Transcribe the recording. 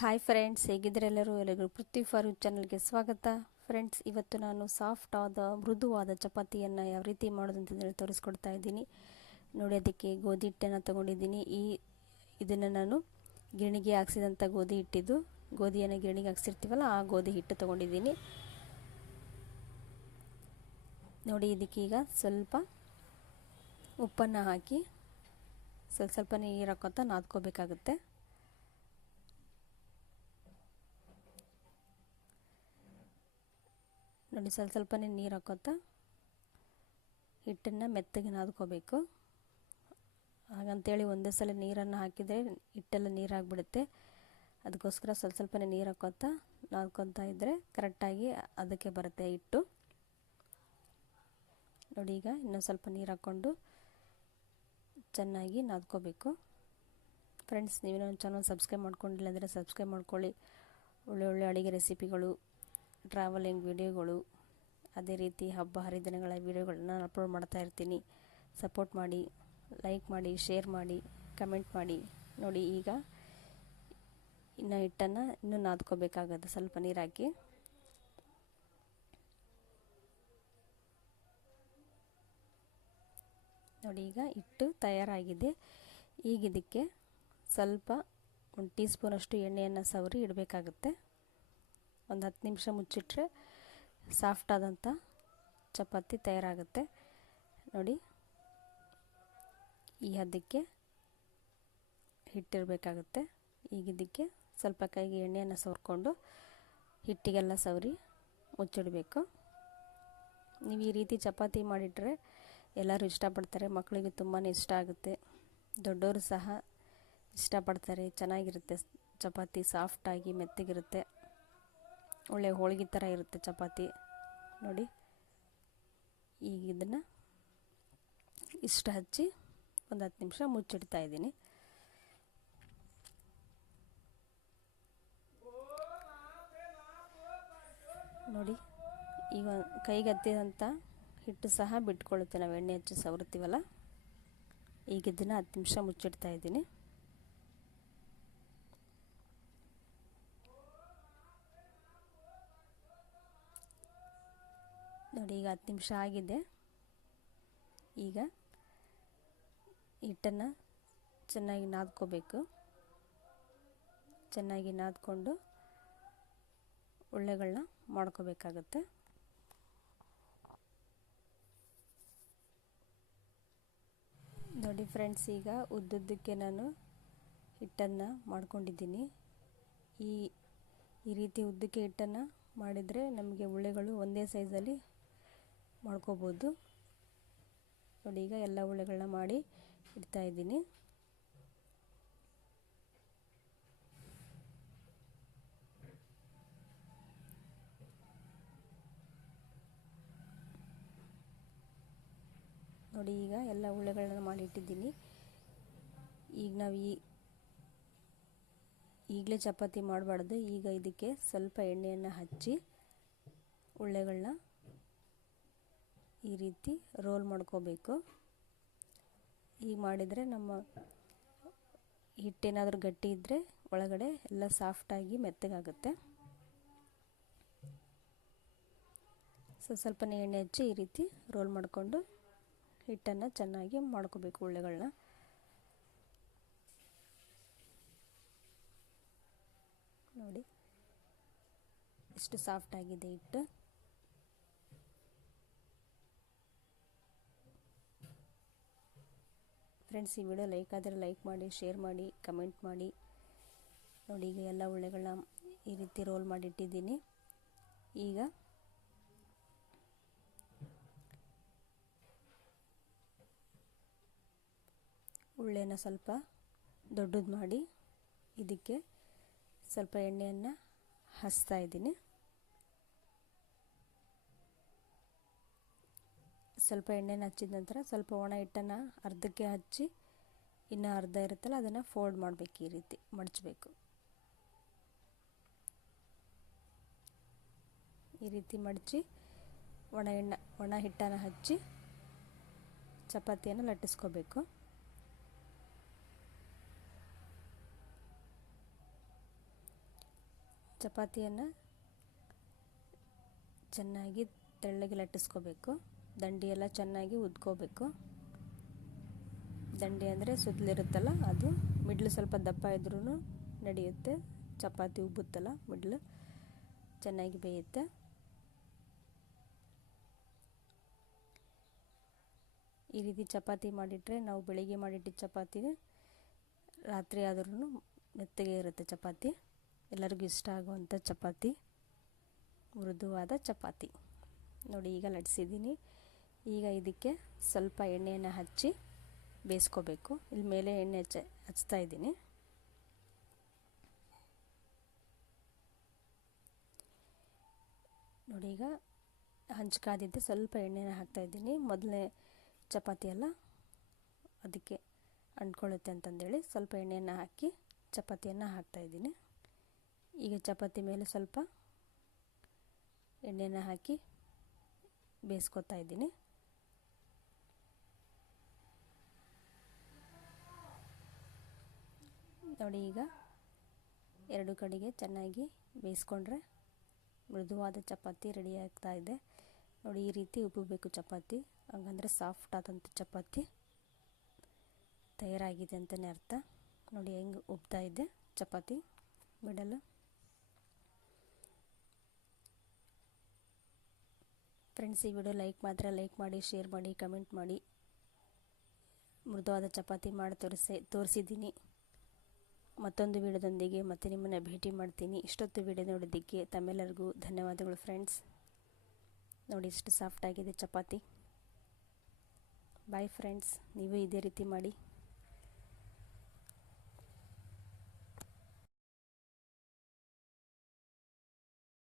Hi friends, ಎಲ್ಲರಿಗೂ ಪೃಥ್ವಿ for ಚಾನಲ್ಗೆ ಸ್ವಾಗತ. ಫ್ರೆಂಡ್ಸ್, ಇವತ್ತು ನಾನು ಸಾಫ್ಟ್ ಆದ ಮೃದುವಾದ ಚಪಾತಿಯನ್ನು ಯಾವ ರೀತಿ ಮಾಡೋದು ಅಂತಂದೇಳಿ ತೋರಿಸ್ಕೊಡ್ತಾ ಇದ್ದೀನಿ ನೋಡಿ. ಅದಕ್ಕೆ ಗೋಧಿ ಹಿಟ್ಟನ್ನು ತೊಗೊಂಡಿದ್ದೀನಿ. ಇದನ್ನು ನಾನು ಗಿರಣಿಗೆ ಹಾಕ್ಸಿದಂಥ ಗೋಧಿ ಹಿಟ್ಟಿದ್ದು, ಗೋಧಿಯನ್ನು ಗಿರಣಿಗೆ ಹಾಕ್ಸಿರ್ತೀವಲ್ಲ ಆ ಗೋಧಿ ಹಿಟ್ಟು ತೊಗೊಂಡಿದ್ದೀನಿ ನೋಡಿ. ಇದಕ್ಕೀಗ ಸ್ವಲ್ಪ ಉಪ್ಪನ್ನು ಹಾಕಿ ಸ್ವಲ್ಪ ನೀರು ಹಾಕೋತಾ ನಾದ್ಕೋಬೇಕಾಗುತ್ತೆ. ನೋಡಿ, ಸ್ವಲ್ಪನೇ ನೀರು ಹಾಕೋತಾ ಹಿಟ್ಟನ್ನು ಮೆತ್ತಗೆ ನಾದ್ಕೋಬೇಕು. ಹಾಗಂತೇಳಿ ಒಂದೇ ಸಲ ನೀರನ್ನು ಹಾಕಿದರೆ ಹಿಟ್ಟೆಲ್ಲ ನೀರಾಗಿಬಿಡುತ್ತೆ. ಅದಕ್ಕೋಸ್ಕರ ಸ್ವಲ್ಪನೇ ನೀರು ಹಾಕೋತಾ ನಾದ್ಕೊತಾ ಇದ್ದರೆ ಕರೆಕ್ಟಾಗಿ ಅದಕ್ಕೆ ಬರುತ್ತೆ ಹಿಟ್ಟು ನೋಡಿ. ಈಗ ಇನ್ನೂ ಸ್ವಲ್ಪ ನೀರು ಹಾಕ್ಕೊಂಡು ಚೆನ್ನಾಗಿ ನಾದ್ಕೋಬೇಕು. ಫ್ರೆಂಡ್ಸ್, ನೀವು ನನ್ನ ಚಾನಲ್ ಸಬ್ಸ್ಕ್ರೈಬ್ ಮಾಡ್ಕೊಂಡಿಲ್ಲ ಅಂದರೆ ಸಬ್ಸ್ಕ್ರೈಬ್ ಮಾಡ್ಕೊಳ್ಳಿ. ಒಳ್ಳೆ ಅಡುಗೆ ರೆಸಿಪಿಗಳು, ಟ್ರಾವೆಲಿಂಗ್ ವಿಡಿಯೋಗಳು, ಅದೇ ರೀತಿ ಹಬ್ಬ ಹರಿದಿನಗಳ ವಿಡಿಯೋಗಳನ್ನ ಅಪ್ಲೋಡ್ ಮಾಡ್ತಾ ಇರ್ತೀನಿ. ಸಪೋರ್ಟ್ ಮಾಡಿ, ಲೈಕ್ ಮಾಡಿ, ಶೇರ್ ಮಾಡಿ, ಕಮೆಂಟ್ ಮಾಡಿ ನೋಡಿ. ಈಗ ಇನ್ನು ಹಿಟ್ಟನ್ನು ಇನ್ನೂ ನಾದ್ಕೋಬೇಕಾಗತ್ತೆ ಸ್ವಲ್ಪ ನೀರು ಹಾಕಿ. ನೋಡಿ, ಈಗ ಹಿಟ್ಟು ತಯಾರಾಗಿದೆ. ಈಗ ಇದಕ್ಕೆ ಸ್ವಲ್ಪ 1 ಟೀ ಸ್ಪೂನಷ್ಟು ಎಣ್ಣೆಯನ್ನು ಸವರಿ ಇಡಬೇಕಾಗುತ್ತೆ. ಒಂದು 10 ನಿಮಿಷ ಮುಚ್ಚಿಟ್ರೆ ಸಾಫ್ಟ್ ಆದಂಥ ಚಪಾತಿ ತಯಾರಾಗುತ್ತೆ ನೋಡಿ. ಈ ಹದಕ್ಕೆ ಹಿಟ್ಟಿರಬೇಕಾಗುತ್ತೆ. ಈಗ ಇದಕ್ಕೆ ಸ್ವಲ್ಪ ಕೈಗೆ ಎಣ್ಣೆಯನ್ನು ಸವರ್ಕೊಂಡು ಹಿಟ್ಟಿಗೆಲ್ಲ ಸವರಿ ಮುಚ್ಚಿಡಬೇಕು. ನೀವು ಈ ರೀತಿ ಚಪಾತಿ ಮಾಡಿಟ್ರೆ ಎಲ್ಲರೂ ಇಷ್ಟಪಡ್ತಾರೆ. ಮಕ್ಕಳಿಗೆ ತುಂಬಾ ಇಷ್ಟ ಆಗುತ್ತೆ, ದೊಡ್ಡವರು ಸಹ ಇಷ್ಟಪಡ್ತಾರೆ. ಚೆನ್ನಾಗಿರುತ್ತೆ ಚಪಾತಿ, ಸಾಫ್ಟಾಗಿ ಮೆತ್ತಗಿರುತ್ತೆ, ಒಳ್ಳೆ ಹೋಳಿಗೆ ಥರ ಇರುತ್ತೆ ಚಪಾತಿ ನೋಡಿ. ಈಗ ಇದನ್ನು ಇಷ್ಟು ಹಚ್ಚಿ ಒಂದು 10 ನಿಮಿಷ ಮುಚ್ಚಿಡ್ತಾ ಇದ್ದೀನಿ ನೋಡಿ. ಈಗ ಕೈಗೆ ಹತ್ತಿದಂಥ ಹಿಟ್ಟು ಸಹ ಬಿಟ್ಕೊಳ್ಳುತ್ತೆ, ನಾವು ಎಣ್ಣೆ ಹಚ್ಚಿ ಸವರ್ತೀವಲ್ಲ. ಈಗ ಇದನ್ನು 10 ನಿಮಿಷ ಮುಚ್ಚಿಡ್ತಾ ಇದ್ದೀನಿ ನೋಡಿ. ಈಗ 10 ನಿಮಿಷ ಆಗಿದೆ. ಈಗ ಹಿಟ್ಟನ್ನು ಚೆನ್ನಾಗಿ ನಾದ್ಕೋಬೇಕು. ಚೆನ್ನಾಗಿ ನಾದ್ಕೊಂಡು ಉಳ್ಳೆಗಳನ್ನ ಮಾಡ್ಕೋಬೇಕಾಗತ್ತೆ ನೋಡಿ. ಫ್ರೆಂಡ್ಸ್, ಈಗ ಉದ್ದುದ್ದಕ್ಕೆ ನಾನು ಹಿಟ್ಟನ್ನು ಮಾಡ್ಕೊಂಡಿದ್ದೀನಿ. ಈ ರೀತಿ ಉದ್ದಕ್ಕೆ ಹಿಟ್ಟನ್ನು ಮಾಡಿದರೆ ನಮಗೆ ಉಳ್ಳೆಗಳು ಒಂದೇ ಸೈಜಲ್ಲಿ ಮಾಡ್ಕೋಬೋದು ನೋಡಿ. ಈಗ ಎಲ್ಲ ಉಳ್ಳೆಗಳನ್ನ ಮಾಡಿ ಇಡ್ತಾ ಇದ್ದೀನಿ. ನೋಡಿ, ಈಗ ಎಲ್ಲ ಉಳ್ಳೆಗಳನ್ನ ಮಾಡಿ ಇಟ್ಟಿದ್ದೀನಿ. ಈಗ ನಾವು ಈಗಲೇ ಚಪಾತಿ ಮಾಡಬಾರ್ದು. ಈಗ ಇದಕ್ಕೆ ಸ್ವಲ್ಪ ಎಣ್ಣೆಯನ್ನು ಹಚ್ಚಿ ಉಳ್ಳೆಗಳನ್ನ ಈ ರೀತಿ ರೋಲ್ ಮಾಡ್ಕೋಬೇಕು. ಈಗ ಮಾಡಿದರೆ ನಮ್ಮ ಹಿಟ್ಟೇನಾದರೂ ಗಟ್ಟಿ ಇದ್ದರೆ ಒಳಗಡೆ ಎಲ್ಲ ಸಾಫ್ಟಾಗಿ ಮೆತ್ತಗಾಗುತ್ತೆ. ಸ್ವಲ್ಪನೇ ಎಣ್ಣೆ ಹಚ್ಚಿ ಈ ರೀತಿ ರೋಲ್ ಮಾಡಿಕೊಂಡು ಹಿಟ್ಟನ್ನು ಚೆನ್ನಾಗಿ ಮಾಡ್ಕೋಬೇಕು ಉಳ್ಳೆಗಳನ್ನ ನೋಡಿ. ಎಷ್ಟು ಸಾಫ್ಟಾಗಿದೆ ಹಿಟ್ಟು. ಫ್ರೆಂಡ್ಸ್, ಈ ವಿಡಿಯೋ ಲೈಕ್ ಆದರೆ ಲೈಕ್ ಮಾಡಿ, ಶೇರ್ ಮಾಡಿ, ಕಮೆಂಟ್ ಮಾಡಿ ನೋಡಿ. ಈಗ ಎಲ್ಲ ಉಳ್ಳೆಗಳನ್ನ ಈ ರೀತಿ ರೋಲ್ ಮಾಡಿಟ್ಟಿದ್ದೀನಿ. ಈಗ ಉಳ್ಳೆನ ಸ್ವಲ್ಪ ದೊಡ್ಡದು ಮಾಡಿ ಇದಕ್ಕೆ ಸ್ವಲ್ಪ ಎಣ್ಣೆಯನ್ನು ಹಚ್ತಾ ಇದ್ದೀನಿ. ಸ್ವಲ್ಪ ಎಣ್ಣೆನ ಹಚ್ಚಿದ ನಂತರ ಸ್ವಲ್ಪ ಒಣ ಹಿಟ್ಟನ್ನು ಅರ್ಧಕ್ಕೆ ಹಚ್ಚಿ ಇನ್ನು ಅರ್ಧ ಇರುತ್ತಲ್ಲ ಅದನ್ನು ಫೋಲ್ಡ್ ಮಾಡಬೇಕು. ಈ ರೀತಿ ಮಡಚಬೇಕು. ಈ ರೀತಿ ಮಡಚಿ ಒಣ ಹಿಟ್ಟನ್ನು ಹಚ್ಚಿ ಚಪಾತಿಯನ್ನು ಲಟ್ಟಿಸ್ಕೋಬೇಕು. ಚಪಾತಿಯನ್ನು ಚೆನ್ನಾಗಿ ತೆಳ್ಳಗೆ ಲಟ್ಟಿಸ್ಕೋಬೇಕು. ದಂಡಿ ಎಲ್ಲ ಚೆನ್ನಾಗಿ ಉದ್ಕೋಬೇಕು. ದಂಡಿ ಅಂದರೆ ಸುತ್ತಲಿರುತ್ತಲ್ಲ ಅದು. ಮಿಡ್ಲು ಸ್ವಲ್ಪ ದಪ್ಪ ಇದ್ರೂ ನಡೆಯುತ್ತೆ. ಚಪಾತಿ ಉಬ್ಬುತ್ತಲ್ಲ ಮಿಡ್ಲು ಚೆನ್ನಾಗಿ ಬೇಯುತ್ತೆ. ಈ ರೀತಿ ಚಪಾತಿ ಮಾಡಿಟ್ರೆ ನಾವು ಬೆಳಿಗ್ಗೆ ಮಾಡಿಟ್ಟಿದ್ದ ಚಪಾತಿ ರಾತ್ರಿ ಆದ್ರೂ ಮೆತ್ತಗೆ ಇರುತ್ತೆ ಚಪಾತಿ. ಎಲ್ಲರಿಗೂ ಇಷ್ಟ ಆಗುವಂಥ ಚಪಾತಿ, ಮೃದುವಾದ ಚಪಾತಿ ನೋಡಿ. ಈಗ ಲಟ್ಸಿದ್ದೀನಿ. ಈಗ ಇದಕ್ಕೆ ಸ್ವಲ್ಪ ಎಣ್ಣೆಯನ್ನು ಹಚ್ಚಿ ಬೇಯಿಸ್ಕೋಬೇಕು. ಇಲ್ಲಿ ಮೇಲೆ ಎಣ್ಣೆ ಹಚ್ತಾ ಇದ್ದೀನಿ. ನೋಡಿ ಈಗ ಹಂಚು ಕಾದಿದ್ದೆ, ಸ್ವಲ್ಪ ಎಣ್ಣೆನ ಹಾಕ್ತಾಯಿದ್ದೀನಿ. ಮೊದಲನೇ ಚಪಾತಿ ಎಲ್ಲ ಅದಕ್ಕೆ ಅಂಟ್ಕೊಳ್ಳುತ್ತೆ ಅಂತಂದೇಳಿ ಸ್ವಲ್ಪ ಎಣ್ಣೆಯನ್ನು ಹಾಕಿ ಚಪಾತಿಯನ್ನು ಹಾಕ್ತಾಯಿದ್ದೀನಿ. ಈಗ ಚಪಾತಿ ಮೇಲೆ ಸ್ವಲ್ಪ ಎಣ್ಣೆನ ಹಾಕಿ ಬೇಯಿಸ್ಕೊತಾ ಇದ್ದೀನಿ. ನೋಡಿ ಈಗ ಎರಡು ಕಡೆಗೆ ಚೆನ್ನಾಗಿ ಬೇಯಿಸ್ಕೊಂಡ್ರೆ ಮೃದುವಾದ ಚಪಾತಿ ರೆಡಿ ಆಗ್ತಾ ಇದೆ. ನೋಡಿ ಈ ರೀತಿ ಉಬ್ಬಬೇಕು ಚಪಾತಿ, ಹಂಗಂದ್ರೆ ಸಾಫ್ಟ್ ಆದಂಥ ಚಪಾತಿ ತಯಾರಾಗಿದೆ ಅಂತಲೇ ಅರ್ಥ. ನೋಡಿ ಹೆಂಗೆ ಉಬ್ತಾ ಇದೆ ಚಪಾತಿ ಮಿಡಲು. ಫ್ರೆಂಡ್ಸ್, ಈ ವಿಡಿಯೋ ಲೈಕ್ ಮಾಡಿ, ಶೇರ್ ಮಾಡಿ, ಕಮೆಂಟ್ ಮಾಡಿ. ಮೃದುವಾದ ಚಪಾತಿ ಮಾಡಿ ತೋರಿಸಿದ್ದೀನಿ. ಮತ್ತೊಂದು ವಿಡಿಯೋದೊಂದಿಗೆ ಮತ್ತೆ ನಿಮ್ಮನ್ನು ಭೇಟಿ ಮಾಡ್ತೀನಿ. ಇಷ್ಟೊತ್ತು ವಿಡಿಯೋ ನೋಡೋದಕ್ಕೆ ತಮ್ಮೆಲ್ಲರಿಗೂ ಧನ್ಯವಾದಗಳು ಫ್ರೆಂಡ್ಸ್. ನೋಡಿ ಎಷ್ಟು ಸಾಫ್ಟ್ ಆಗಿದೆ ಚಪಾತಿ. ಬಾಯ್ ಫ್ರೆಂಡ್ಸ್, ನೀವು ಇದೇ ರೀತಿ ಮಾಡಿ.